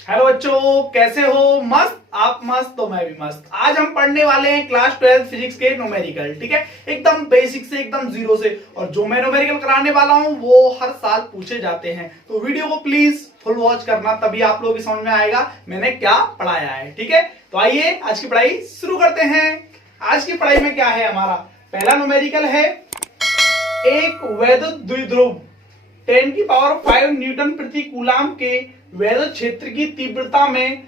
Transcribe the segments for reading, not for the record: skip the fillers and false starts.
Hello बच्चों, कैसे हो? मस्त? आप मस्त तो मैं भी मस्त। आज हम पढ़ने वाले हैं क्लास 12 फिजिक्स के न्यूमेरिकल। ठीक है, एकदम बेसिक से, एकदम जीरो से। और जो मैं न्यूमेरिकल कराने वाला हूं वो हर साल पूछे जाते हैं, तो वीडियो को प्लीज फुल वॉच करना, तभी आप लोगों की समझ में आएगा मैंने क्या पढ़ाया है। ठीक है, तो आइए आज की पढ़ाई शुरू करते हैं। आज की पढ़ाई में क्या है? हमारा पहला न्यूमेरिकल है एक वैद्युत द्विध्रुव 10 की पावर 5 न्यूटन प्रति कूलाम के वैद्युत क्षेत्र की तीव्रता में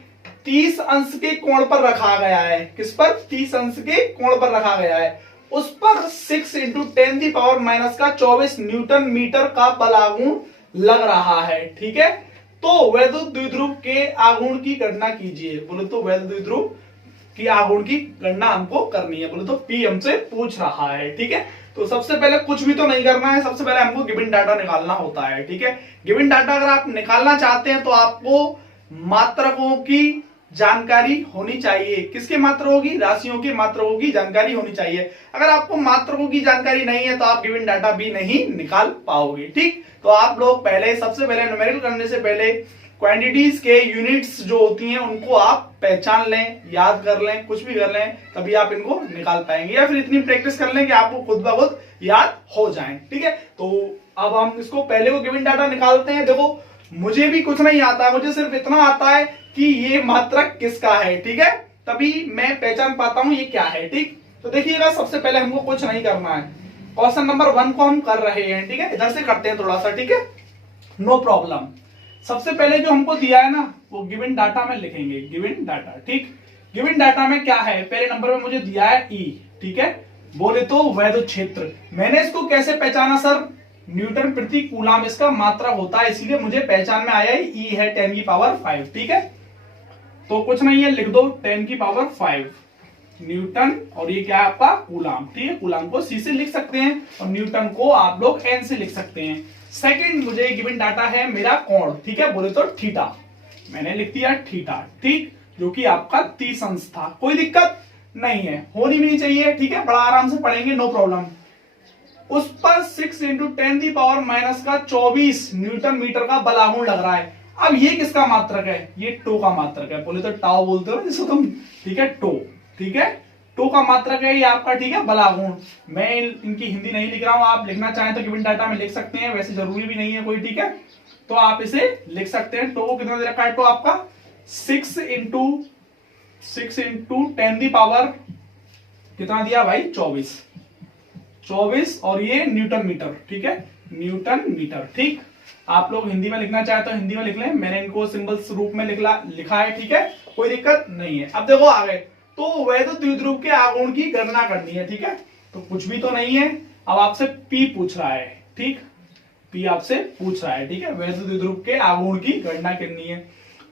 30 अंश के कोण पर रखा गया है। किस पर? 30 अंश के कोण पर रखा गया है। उस पर 6 इंटू 10 की पावर माइनस का 24 न्यूटन मीटर का बल आघूर्ण लग रहा है। ठीक है, तो वैद्युत द्विध्रुव के आघूर्ण की गणना कीजिए। बोले तो वैद्युत द्विध्रुव की आघूर्ण की गणना हमको करनी है। बोले तो पी हमसे पूछ रहा है। ठीक है, तो सबसे पहले कुछ भी तो नहीं करना है, सबसे पहले हमको गिवन डाटा निकालना होता है। ठीक है, गिवन डाटा अगर आप निकालना चाहते हैं तो आपको मात्रकों की जानकारी होनी चाहिए। किसके मात्रकों की? राशियों की मात्रकों की जानकारी होनी चाहिए। अगर आपको मात्रकों की जानकारी नहीं है तो आप गिवन डाटा भी नहीं निकाल पाओगे। ठीक, तो आप लोग पहले, सबसे पहले न्यूमेरिकल करने से पहले क्वांटिटीज के यूनिट्स जो होती हैं उनको आप पहचान लें, याद कर लें, कुछ भी कर लें, तभी आप इनको निकाल पाएंगे। या फिर इतनी प्रैक्टिस कर लें कि आपको खुद ब खुद याद हो जाए। ठीक है, तो अब हम इसको पहले को गिवन डाटा निकालते हैं। देखो, मुझे भी कुछ नहीं आता, मुझे सिर्फ इतना आता है कि ये मात्रक किसका है। ठीक है, तभी मैं पहचान पाता हूं ये क्या है। ठीक, तो देखिएगा, सबसे पहले हमको कुछ नहीं करना है। क्वेश्चन नंबर 1 को हम कर रहे हैं। ठीक है, इधर से करते हैं थोड़ा सा। ठीक है, नो प्रॉब्लम। सबसे पहले जो हमको दिया है ना, वो गिवन डाटा में लिखेंगे। गिवन डाटा, ठीक, गिवन डाटा में क्या है? पहले नंबर में मुझे दिया है ई। ठीक है, बोले तो वैद्युत क्षेत्र। मैंने इसको कैसे पहचाना सर? न्यूटन प्रति कूलाम इसका मात्रक होता है, इसीलिए मुझे पहचान में आया ई है 10 की पावर 5। ठीक है, तो कुछ नहीं है, लिख दो 10 की पावर 5 न्यूटन, और ये क्या है आपका? कूलाम। ठीक है, कूलाम को सी से लिख सकते हैं और न्यूटन को आप लोग एन से लिख सकते हैं। सेकंड, मुझे गिवन डाटा है मेरा कोण। ठीक है, बोले तो थीटा, मैंने लिख दिया थीटा। ठीक, जो कि आपका 30 अंश था। कोई दिक्कत नहीं है, होनी भी नहीं चाहिए। ठीक है, बड़ा आराम से पढ़ेंगे, नो प्रॉब्लम। उस पर 6 इंटू 10 की पावर माइनस का 24 न्यूटन मीटर का बल आघूर्ण लग रहा है। अब ये किसका मात्रक है? ये टो का मात्रक है। बोले तो टाओ बोलते हो जिसको तुम। ठीक है, टो। ठीक है, टो का मात्रक है ये आपका। ठीक है, बल आघूर्ण। मैं इनकी हिंदी नहीं लिख रहा हूं, आप लिखना चाहें तो गिवन डाटा में लिख सकते हैं, वैसे जरूरी भी नहीं है कोई। ठीक है, तो आप इसे लिख सकते हैं। टो को कितना दे रखा है? टो आपका 6 इंटू 10 दी पावर कितना दिया भाई? 24, और ये न्यूटन मीटर। ठीक है, न्यूटन मीटर। ठीक, आप लोग हिंदी में लिखना चाहे तो हिंदी में लिख लें, मैंने इनको सिंबल्स रूप में लिखा है। ठीक है, कोई दिक्कत नहीं है। अब देखो आगे, तो वैद्युत द्विध्रुव के आघूर्ण की गणना करनी है। ठीक है, तो कुछ भी तो नहीं है। अब आपसे पी पूछ रहा है। ठीक, पी आपसे पूछ रहा है। ठीक है, वैद्युत द्विध्रुव के आघूर्ण की गणना करनी है।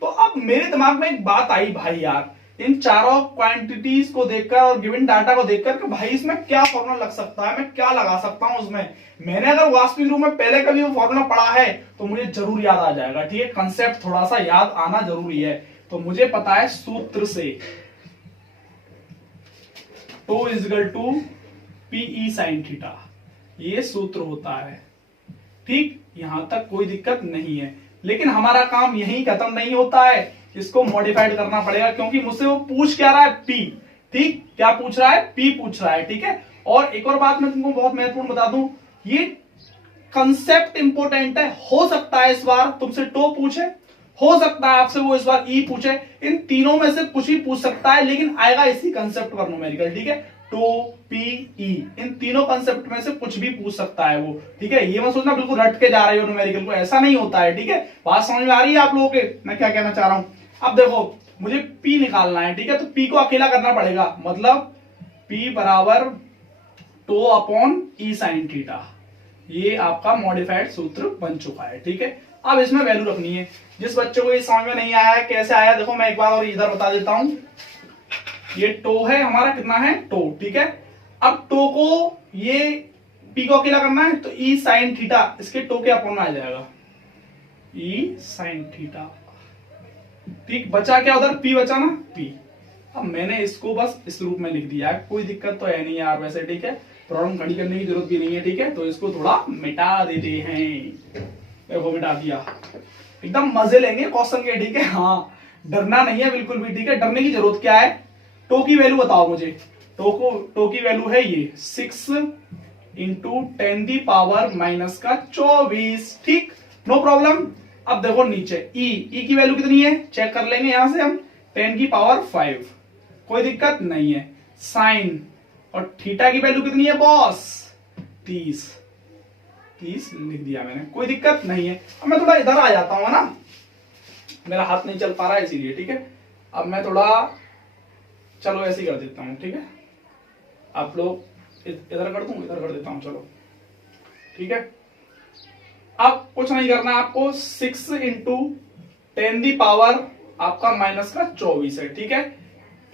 तो अब मेरे दिमाग में एक बात आई भाई यार, इन चारों क्वांटिटीज को देखकर और गिवन डाटा को देखकर कि भाई इसमें क्या फॉर्मूला लग सकता है, मैं क्या लगा सकता हूं उसमें। मैंने अगर वास्तविक रूप में पहले कभी वो फॉर्मूला पढ़ा है तो मुझे जरूर याद आ जाएगा। ठीक है, कंसेप्ट थोड़ा सा याद आना जरूरी है। तो मुझे पता है सूत्र से, tau is equal to p E sine theta, ये सूत्र होता है। ठीक, यहां तक कोई दिक्कत नहीं है। लेकिन हमारा काम यहीं खत्म नहीं होता है, इसको मॉडिफाइड करना पड़ेगा, क्योंकि मुझसे वो पूछ क्या रहा है? पी। ठीक, क्या पूछ रहा है? पी पूछ रहा है। ठीक है, और एक और बात मैं तुमको बहुत महत्वपूर्ण बता दूं, ये कंसेप्ट इंपॉर्टेंट है। हो सकता है इस बार तुमसे टो पूछे, हो सकता है आपसे वो इस बार ई पूछे, इन तीनों में से कुछ ही पूछ सकता है, लेकिन आएगा इसी कंसेप्ट पर न्यूमेरिकल। ठीक है, टो, पी, ई, इन तीनों कंसेप्ट में से कुछ भी पूछ सकता है वो। ठीक है, ये मत सोचना बिल्कुल रट के जा रहे हो न्यूमेरिकल को, ऐसा नहीं होता है। ठीक है, बात समझ में आ रही है आप लोगों के मैं क्या कहना चाह रहा हूं? अब देखो, मुझे पी निकालना है। ठीक है, तो पी को अकेला करना पड़ेगा, मतलब पी बराबर tau upon e sine theta, ये आपका मॉडिफाइड सूत्र बन चुका है। ठीक है, अब इसमें वैल्यू रखनी है। जिस बच्चे को ये समझ में नहीं आया है कैसे आया, देखो मैं एक बार और इधर बता देता हूं। ये टो है हमारा, कितना है? टो। ठीक है, अब टो को, ये पी को अकेला करना है तो ई साइन थीटा इसके टो के अपॉन में आ जाएगा, ई साइन थीटा। ठीक, बचा क्या उधर? पी बचा ना, पी। अब मैंने इसको बस इस रूप में लिख दिया है, कोई दिक्कत तो है नहीं यार वैसे। ठीक है, प्रॉब्लम खड़ी करने की जरूरत भी नहीं है। ठीक है, तो इसको थोड़ा मिटा देते हैं। देखो मिटा दिया। एकदम मजे लेंगे क्वेश्चन के, ठीक है। हाँ, डरना नहीं है बिल्कुल भी, ठीक है। डरने की जरूरत क्या है। टो की वैल्यू बताओ मुझे। टो की वैल्यू है ये 6 इंटू 10⁻⁻24, ठीक, नो प्रॉब्लम। अब देखो नीचे ई की वैल्यू कितनी है, चेक कर लेंगे यहां से हम, 10⁻5, कोई दिक्कत नहीं है। साइन और थीटा की वैल्यू कितनी है बॉस, 30 लिख दिया मैंने, कोई दिक्कत नहीं है। अब मैं थोड़ा इधर आ जाता हूं ना, मेरा हाथ नहीं चल पा रहा है इसीलिए, ठीक है। अब मैं थोड़ा, चलो ऐसे ही कर देता हूं, ठीक है। आप लोग इधर कर दूं, इधर कर देता हूं, चलो ठीक है। अब कुछ नहीं करना आपको, 6 इंटू 10⁻, आपका -24 है, ठीक है।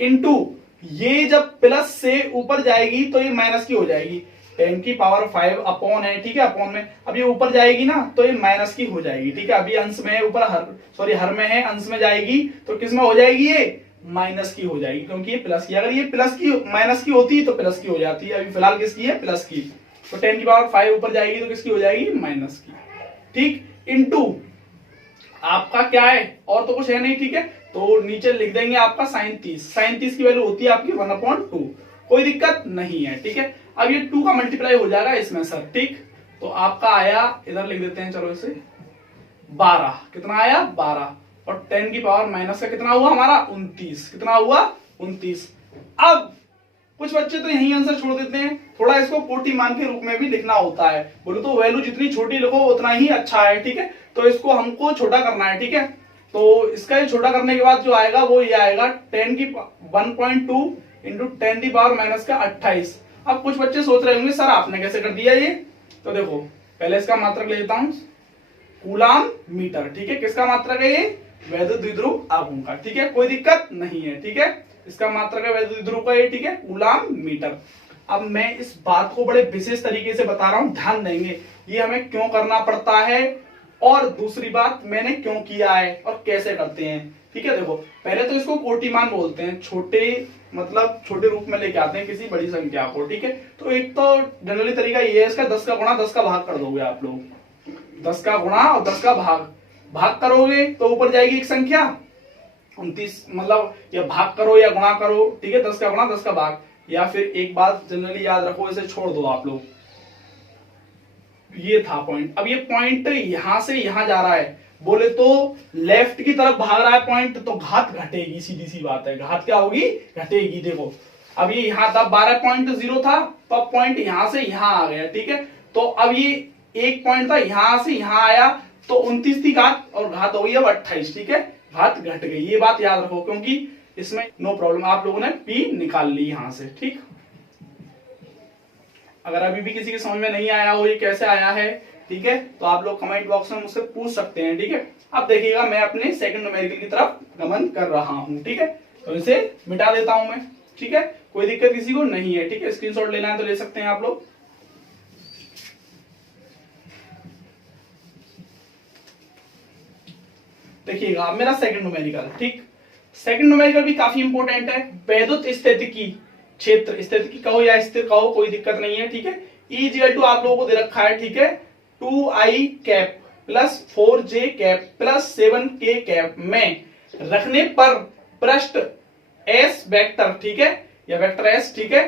इंटू ये जब प्लस से ऊपर जाएगी तो ये माइनस की हो जाएगी, 10⁻5 अपॉन है, ठीक है, अपॉन में अब ये ऊपर जाएगी ना तो ये माइनस की हो जाएगी, ठीक है। अभी अंश में है ऊपर, हर में है, अंश में जाएगी तो किस में हो जाएगी, ये माइनस की हो जाएगी, क्योंकि ये प्लस की, अगर ये प्लस की माइनस की होती तो प्लस की हो जाती है। अभी फिलहाल किसकी है, प्लस की। तो 10⁻5 ऊपर जाएगी तो किसकी हो जाएगी, माइनस की, ठीक। इंटू आपका क्या है, और तो कुछ है नहीं, ठीक है। तो नीचे लिख देंगे आपका sin 30 की वैल्यू होती है आपकी 1/2, कोई दिक्कत नहीं है, ठीक है। अब ये 2 का मल्टीप्लाई हो जाएगा इसमें सर, ठीक। तो आपका आया, इधर लिख देते हैं चलो इसे, 12, कितना आया 12, और 10⁻- का कितना हुआ हमारा 29, कितना हुआ 29। अब कुछ बच्चे तो यही आंसर छोड़ देते हैं, थोड़ा इसको कोटि मान के रूप में भी लिखना होता है, बोलो तो वैल्यू जितनी छोटी लिखो उतना ही अच्छा है, ठीक है। तो इसको हमको छोटा करना है, ठीक है। तो इसका ये छोटा करने के बाद जो आएगा वो ये आएगा 1.2 इंटू 10⁻-28। अब कुछ बच्चे सोच रहे होंगे सर आपने कैसे कर दिया ये, तो देखो पहले इसका मात्रक ले लेता हूं, कूलाम मीटर, ठीक है। किसका मात्रक है ये, वैद्युत द्विध्रुव आघूर्ण का, ठीक है, कोई दिक्कत नहीं है, ठीक है। इसका मात्रक है वैद्युत द्विध्रुव का ये, ठीक है, कूलाम मीटर। अब मैं इस बात को बड़े विशेष तरीके से बता रहा हूं, ध्यान देंगे ये हमें क्यों करना पड़ता है, और दूसरी बात मैंने क्यों किया है और कैसे करते हैं, ठीक है। देखो पहले तो इसको कोटिमान बोलते हैं, छोटे मतलब छोटे रूप में लेके आते हैं किसी बड़ी संख्या को, ठीक है। तो एक तो जनरली तरीका ये है इसका, 10 का गुणा 10 का भाग कर दोगे आप लोग, 10 का गुणा और 10 का भाग करोगे तो ऊपर जाएगी एक संख्या 29, मतलब या भाग करो या गुणा करो, ठीक है, 10 का गुणा 10 का भाग, या फिर एक बात जनरली याद रखो, इसे छोड़ दो आप लोग, ये था पॉइंट। अब ये पॉइंट यहां से यहां जा रहा है, बोले तो लेफ्ट की तरफ भाग रहा है पॉइंट, तो घात घटेगी, सीधी सी बात है, घात क्या होगी, घटेगी। देखो अब ये यहाँ था 12.0 था, तो अब पॉइंट यहां से यहां आ गया, ठीक है। तो अब ये एक पॉइंट था यहां से यहां आया तो 29 थी घात, और घात हो गई अब 28, ठीक है, घात घट गई, ये बात याद रखो, क्योंकि इसमें नो प्रॉब्लम, आप लोगों ने पी निकाल ली यहां से, ठीक। अगर अभी भी किसी के समझ में नहीं आया हो ये कैसे आया है, ठीक है, तो आप लोग कमेंट बॉक्स में मुझसे पूछ सकते हैं, ठीक है। अब देखिएगा मैं अपने सेकंड न्यूमेरिकल की तरफ गमन कर रहा हूं, ठीक है। तो इसे मिटा देता हूं मैं, ठीक है, कोई दिक्कत किसी को नहीं है, ठीक है। स्क्रीनशॉट लेना है तो ले सकते हैं आप लोग। देखिएगा मेरा सेकंड न्यूमेरिकल, ठीक। सेकंड न्यूमेरिकल भी काफी इंपॉर्टेंट है, वैद्युत स्थितिकी क्षेत्र, स्थितिकी कहो या स्थिर कहो कोई दिक्कत नहीं है, ठीक है। E इक्वल टू आप लोगों को दे रखा है, ठीक है, 2i cap plus 4j cap plus 7k cap में रखने पर पृष्ठ S वेक्टर, ठीक है, या वेक्टर S, ठीक है,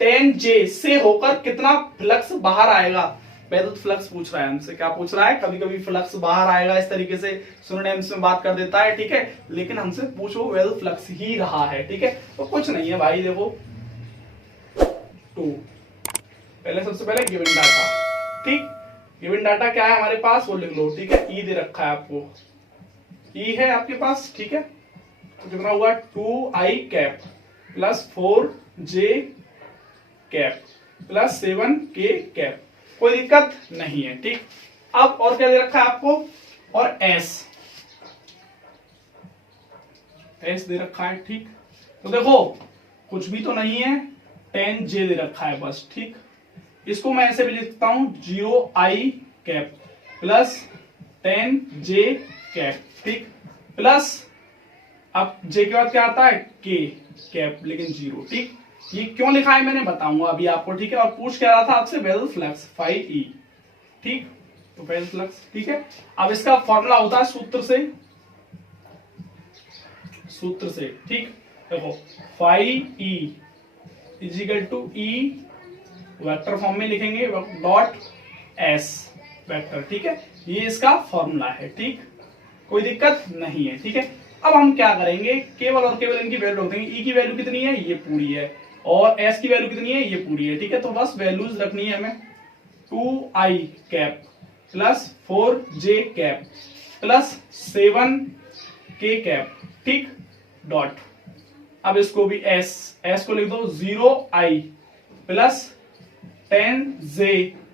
10j से होकर कितना फ्लक्स बाहर आएगा। वैद्युत फ्लक्स पूछ रहा है हमसे, क्या पूछ रहा है, कभी कभी फ्लक्स बाहर आएगा इस तरीके से सिनोनिम्स में बात कर देता है, ठीक है, लेकिन हमसे पूछो वैद्युत फ्लक्स ही रहा है, ठीक है। तो कुछ नहीं है भाई, देखो 2, पहले सबसे पहले गिवन डाटा, ठीक, गिवन डाटा क्या है हमारे पास वो लिख लो, ठीक है। ई दे रखा है आपको, ई है आपके पास, ठीक है। तो कितना हुआ 2i cap plus 4j cap plus 7k cap, कोई दिक्कत नहीं है, ठीक। अब और क्या दे रखा है आपको, और s दे रखा है, ठीक। तो देखो कुछ भी तो नहीं है, 10j दे रखा है बस, ठीक। इसको मैं ऐसे भी लिखता हूं 0i cap plus 10j cap, ठीक, प्लस अब j के बाद क्या आता है k कैप लेकिन 0, ठीक। ये क्यों लिखा है मैंने बताऊंगा अभी आपको, ठीक है। और पूछ क्या रहा था आपसे, वैद्युत फ्लक्स 5e, ठीक। प्रोपेल फ्लक्स, ठीक है। अब इसका फॉर्मूला होता है सूत्र से, ठीक। देखो phi E is equal to E vector form में लिखेंगे डॉट एस वेक्टर, ठीक है। ये इसका फॉर्मूला है, ठीक, कोई दिक्कत नहीं है, ठीक है। अब हम क्या करेंगे, केवल और केवल इनकी वैल्यू रख देंगे। ई की वैल्यू कितनी है, ये पूरी है, और एस की वैल्यू कितनी है, ये पूरी है, ठीक है। तो बस वैल्यूज रखनी है हमें 2i cap plus 4j cap plus 7k cap, ठीक, डॉट। अब इसको भी एस को लिख दो 0i plus 10j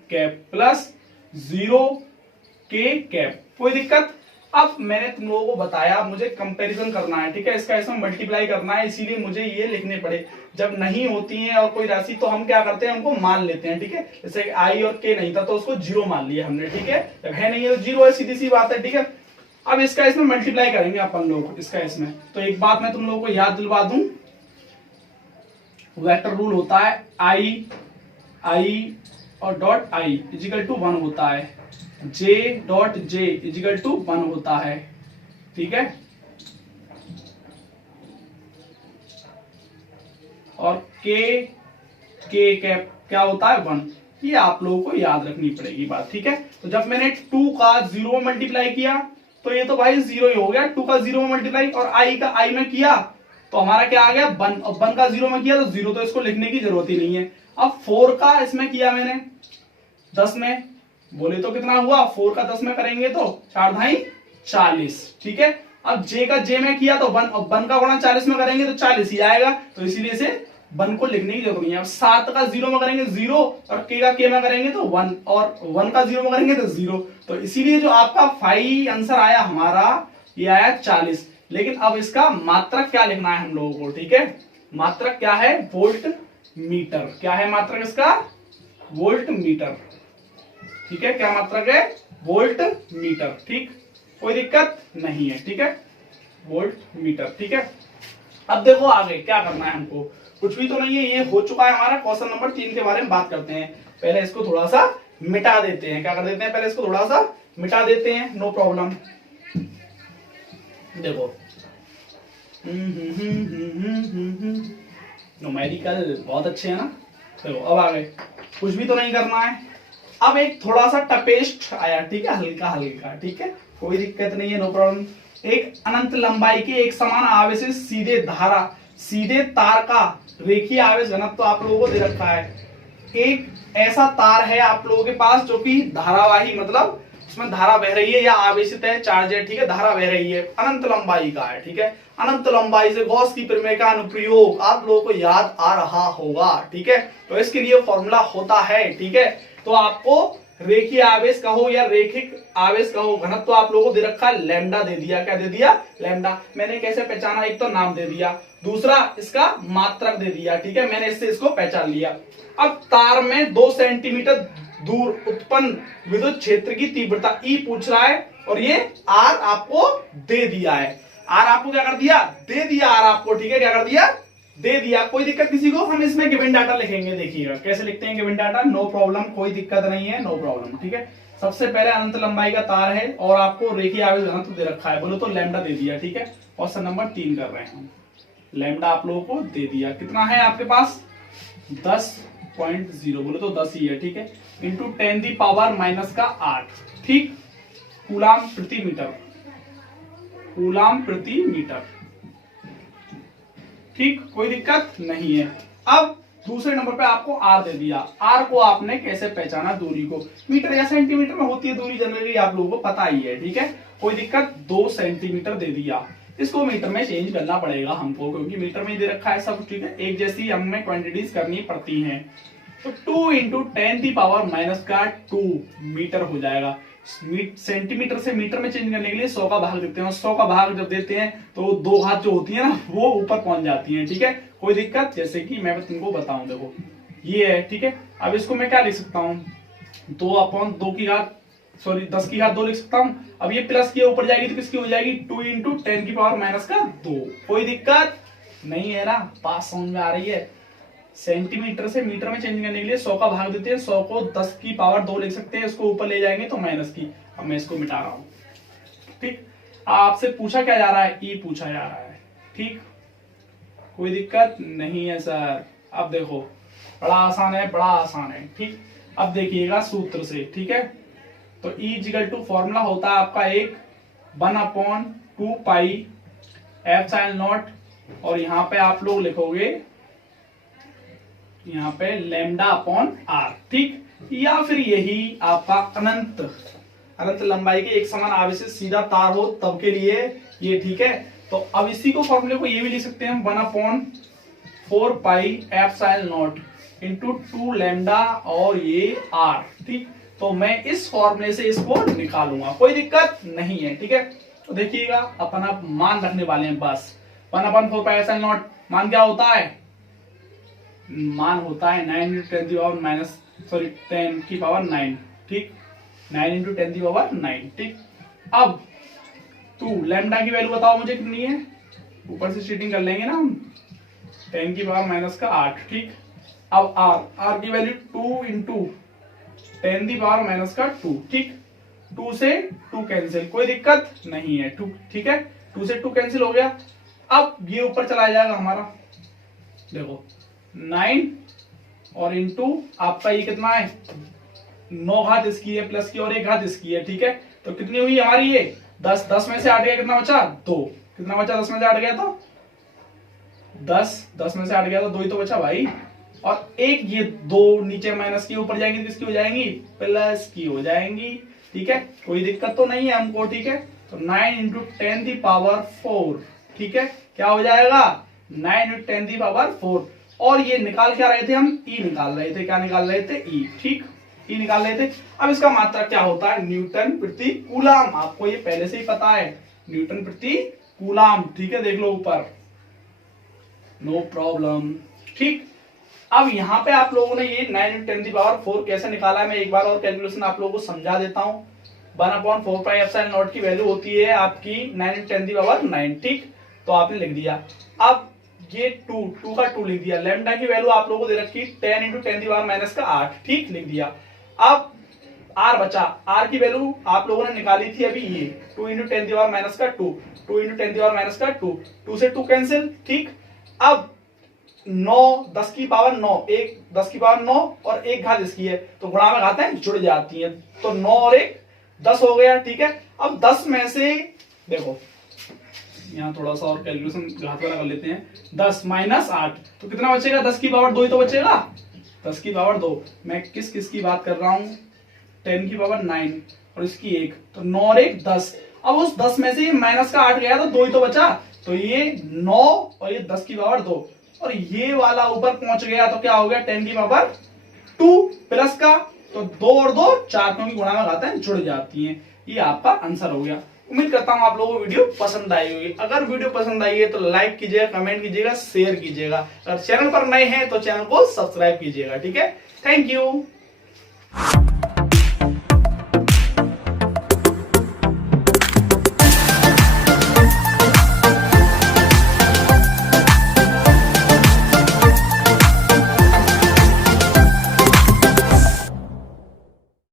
cap plus 0k cap, कोई दिक्कत। अब मैंने तुम लोगों को बताया मुझे कंपैरिजन करना है, ठीक है, इसका इसमें मल्टीप्लाई करना है, इसीलिए मुझे ये लिखने पड़े। जब नहीं होती है और कोई राशि तो हम क्या करते हैं, उनको मान लेते हैं, ठीक है। जैसे आई और के नहीं था तो उसको 0 मान लिया हमने, ठीक है। जब है नहीं है तो 0 है, सीधी सी बात है, ठीक है। अब इसका इसमें मल्टीप्लाई करेंगे अपन लोग, इसका इसमें। तो एक बात मैं तुम लोगों को याद दिलवा दूं, वेक्टर रूल होता है आई और डॉट आई इजिकल टू 1 होता है, j dot j is equal to 1 होता है, ठीक है। और के कैप क्या होता है 1, ये आप लोगों को याद रखनी पड़ेगी बात, ठीक है। तो जब मैंने 2 का 0 में मल्टीप्लाई किया तो ये तो भाई 0 ही हो गया, 2 का 0 में मल्टीप्लाई, और आई का आई में किया तो हमारा क्या आ गया 1, और 1 का 0 में किया तो 0, तो इसको लिखने की जरूरत ही नहीं है। अब 4 का इसमें किया मैंने 10 में, बोले तो कितना हुआ, 4 का 10 में करेंगे तो 4 ढाई 40, ठीक है। अब जे का जे में किया तो 1, और 1 का गुणा 40 में करेंगे तो 40 ही आएगा, तो इसीलिए से 1 को लिखने की जरूरत नहीं है। अब 7 का 0 में करेंगे 0, और के का के में करेंगे तो 1, और 1 का 0 में करेंगे तो 0, तो इसीलिए जो आपका फाइव आंसर आया हमारा ये आया 40। लेकिन अब इसका मात्रक क्या लिखना है हम लोगों को, ठीक है। मात्रक क्या है, वोल्ट मीटर। क्या है मात्रक इसका, वोल्ट मीटर, ठीक है। क्या मात्रक है, वोल्ट मीटर, ठीक, कोई दिक्कत नहीं है, ठीक है, वोल्ट मीटर, ठीक है। अब देखो आगे क्या करना है हमको, कुछ भी तो नहीं है, ये हो चुका है हमारा। क्वेश्चन नंबर 3 के बारे में बात करते हैं। पहले इसको थोड़ा सा मिटा देते हैं, क्या कर देते हैं, पहले इसको थोड़ा सा मिटा देते हैं, नो प्रॉब्लम। देखो न्यूमेरिकल बहुत अच्छे है ना। देखो अब आगे कुछ भी तो नहीं करना है। अब एक थोड़ा सा टपेस्ट आया, ठीक है, हल्का हल्का, ठीक है, कोई दिक्कत नहीं है, नो प्रॉब्लम। एक अनंत लंबाई के एक समान आवेश से सीधे तार का रेखीय आवेश घनत्व तो आप लोगों को दे रखा है। एक ऐसा तार है आप लोगों के पास जो कि धारावाही, मतलब उसमें धारा बह रही है या आवेशित है, चार्ज है, ठीक है, धारा बह रही है, अनंत लंबाई का है, ठीक है। अनंत लंबाई से गॉस की प्रमेय का अनुप्रयोग आप लोगों को याद आ रहा होगा, ठीक है। तो इसके लिए फॉर्मूला होता है, ठीक है। तो आपको रेखीय आवेश कहो या रेखिक आवेश कहो, घनत्व तो आप लोगों को दे रखा है, लैम्डा दे दिया, क्या दे दिया, लैम्डा। मैंने कैसे पहचाना, एक तो नाम दे दिया, दूसरा इसका मात्रक दे दिया, ठीक है, मैंने इससे इसको पहचान लिया। अब तार में 2 सेंटीमीटर दूर उत्पन्न विद्युत क्षेत्र की तीव्रता ई पूछ रहा है, और ये आर आपको दे दिया है। आर आपको क्या कर दिया, दे दिया आर आपको, ठीक है, क्या कर दिया, दे दिया, कोई दिक्कत किसी को। हम इसमें गिवन डाटा लिखेंगे, देखिएगा कैसे लिखते हैं गिवन डाटा, नो प्रॉब्लम, कोई दिक्कत नहीं है, नो प्रॉब्लम, ठीक है। सबसे पहले अनंत लंबाई का तार है और आपको रेखीय आवेश घनत्व दे रखा है, बोलो तो लैम्डा दे दिया, ठीक है। क्वेश्चन नंबर 3 कर रहे हैं हम, लैम्डा आप लोगों को दे दिया, कितना है आपके पास 10.0, बोलो तो 10 ही है, ठीक है, इंटू 10⁻⁻8, ठीक, कूलाम प्रति मीटर, कूलाम प्रति मीटर, ठीक, कोई दिक्कत नहीं है। अब दूसरे नंबर पे आपको आर दे दिया, आर को आपने कैसे पहचाना, दूरी को मीटर या सेंटीमीटर में होती है दूरी, जनरली आप लोगों को पता ही है, ठीक है, कोई दिक्कत। 2 सेंटीमीटर दे दिया, इसको मीटर में चेंज करना पड़ेगा हमको, क्योंकि मीटर में दे रखा है सब, ठीक है, एक जैसी हमें क्वांटिटीज करनी पड़ती हैं। तो 2 इंटू 10⁻⁻2 मीटर हो जाएगा। सेंटीमीटर से मीटर में चेंज करने के लिए 100 का भाग देते हैं, 100 का भाग जब देते हैं तो 2 हाथ जो होती है ना वो ऊपर पहुंच जाती हैं, ठीक है, कोई दिक्कत। जैसे कि मैं तुमको बताऊं, देखो ये है, ठीक है। अब इसको मैं क्या लिख सकता हूं, 2/2 की घात, सॉरी 10 की घात 2 लिख सकता हूं। अब ये प्लस की ऊपर जाएगी तो किसकी हो जाएगी, 2 इंटू 10⁻⁻2, कोई दिक्कत नहीं है ना, पास समझ में आ रही है। सेंटीमीटर से मीटर में चेंज करने के लिए 100 का भाग देते हैं, 100 को 10 की पावर 2 लिख सकते हैं, इसको ऊपर ले जाएंगे तो माइनस की। अब मैं इसको मिटा रहा हूं। ठीक, आपसे पूछा क्या जा रहा है, ई पूछा जा रहा है। ठीक, कोई दिक्कत नहीं है सर। अब देखो बड़ा आसान है, बड़ा आसान है। ठीक, अब देखिएगा सूत्र से। ठीक है, तो ई इक्वल टू फॉर्मूला होता है आपका एक 1/2 पाई एप्सिलॉन नॉट, और यहां पे आप लोग लिखोगे यहां पे लैम्डा अपॉन आर। ठीक, या फिर यही आपका अनंत लंबाई के एक समान आवेशित सीधा तार हो तब के लिए ये। ठीक है, तो अब इसी को फॉर्मूले को ये भी लिख सकते हैं हम 1/4 pi epsilon not into 2 lambda और ये आर। ठीक, तो मैं इस फॉर्मूले से इसको निकालूंगा, कोई दिक्कत नहीं है। ठीक है, तो देखिएगा अपन आप मान रखने वाले हैं बस। 1/4 पाई एप्सिलॉन नॉट मान क्या होता है, मान होता है 9 × 10 की पावर 9। ठीक, 9 × 10 की पावर 9। ठीक, अब 2 लैम्डा की वैल्यू बताओ मुझे कितनी है, ऊपर से चीटिंग कर लेंगे ना हम, 10 की पावर -8। ठीक, अब आर की वैल्यू 2 × 10 की पावर -2। ठीक, 2 से 2 कैंसिल, कोई दिक्कत नहीं है। 2, ठीक है, 2 से 2 कैंसिल हो गया। अब ये ऊपर चला जाएगा हमारा, देखो 9 और इंटू आपका ये कितना है 9 घात इसकी है प्लस की और 1 घात इसकी है। ठीक है, तो कितनी हुई हमारी ये 10 में से 8 गया, कितना बचा 2। कितना बचा 10 में से 8 गया तो 10 में से 8 गया तो 2 ही तो बचा भाई। और एक ये 2 नीचे माइनस की ऊपर जाएंगी तो किसकी हो जाएंगी, प्लस की हो जाएंगी। ठीक है, कोई दिक्कत तो नहीं है हमको। ठीक है, तो 9 × 10 की पावर 4। ठीक है, क्या हो जाएगा 9 × 10 की पावर 4। और ये निकाल क्या रहे थे हम, ई निकाल रहे थे। क्या निकाल रहे थे, ई। ठीक, ई निकाल रहे थे। अब इसका मात्रक क्या होता है, न्यूटन प्रति कूलाम। आपको ये पहले से ही पता है, न्यूटन प्रति कूलाम। ठीक है, देख लो ऊपर, नो प्रॉब्लम। ठीक, अब यहाँ पे आप लोगों ने ये 9 × 10 की पावर 4 कैसे निकाला है, मैं एक बार और कैलकुलेशन आप लोगों को समझा देता हूँ। 1/4 पाई एप्सिलॉन नॉट की वैल्यू होती है आपकी 9 × 10 की पावर 9। ठीक, तो आपने लिख दिया। अब ये 2 का 2 लिख दिया। लैम्डा की वैल्यू आप लोगों को दे रखी 10 × 10 की पावर -8। ठीक, लिख दिया। अब आर बचा, आर की वैल्यू आप लोगों ने निकाली थी अभी ये 2 × 10 की पावर -2, 2 × 10 की पावर -2, 2 से 2 कैंसिल। ठीक, अब 9 10 की पावर 9, एक 10 की पावर 9 और 1 घात इसकी है, तो गुणा में घातें जुड़ जाती हैं, तो 9 और 1 10 हो गया। ठीक है, अब 10 में से देखो यहाँ थोड़ा सा और कैलकुलेशन घात वाला कर लेते हैं। 10 - 8 तो कितना बचेगा, 10 की पावर 2 ही तो बचेगा। 10 की पावर 2, मैं किस की बात कर रहा हूँ, 10 की पावर 9 और इसकी 1, तो 9 और 1 10। अब उस 10 में से माइनस का 8 गया तो 2 ही तो बचा, तो ये 9 और ये 10 की पावर 2 और ये वाला ऊपर पहुंच गया, तो क्या हो गया 10 की पावर 2 प्लस का, तो 2 और 2 4, क्योंकि गुणा में घातें जुड़ जाती हैं। ये आपका आंसर हो गया। उम्मीद करता हूं आप लोगों को वीडियो पसंद आई होगी। अगर वीडियो पसंद आई है तो लाइक कीजिएगा, कमेंट कीजिएगा, शेयर कीजिएगा। अगर चैनल पर नए हैं तो चैनल को सब्सक्राइब कीजिएगा। ठीक है, थैंक यू।